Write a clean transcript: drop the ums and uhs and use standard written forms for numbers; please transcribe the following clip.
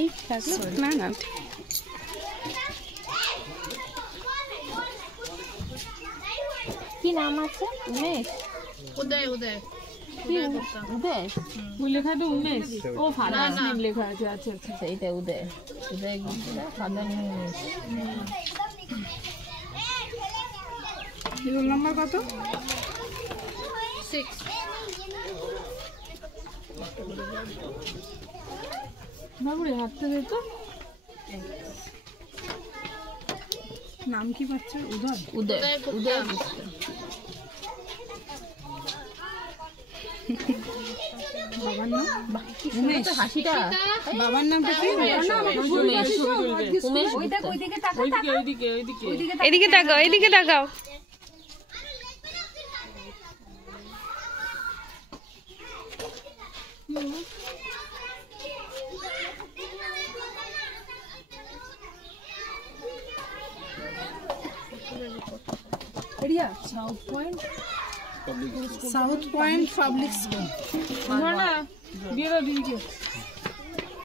এই না না কি নাম আছে? উমেশ? উদয় উদয় উদয় লেখা তো উমেশ। ও ফাদার নেম লেখা আছে। আচ্ছা আচ্ছা এইটা Uday Uday father name Umesh. Roll number কত? 6। বাবুরে হাঁটতে দে তো। নাম কি বাচ্চার? উদয়। উদয় উদয় বাবার নাম উমেশ। হাসিটা বাবার নামটা কি? উমেশ। এদিকে তাকাও, এদিকে তাকাও। South point public school.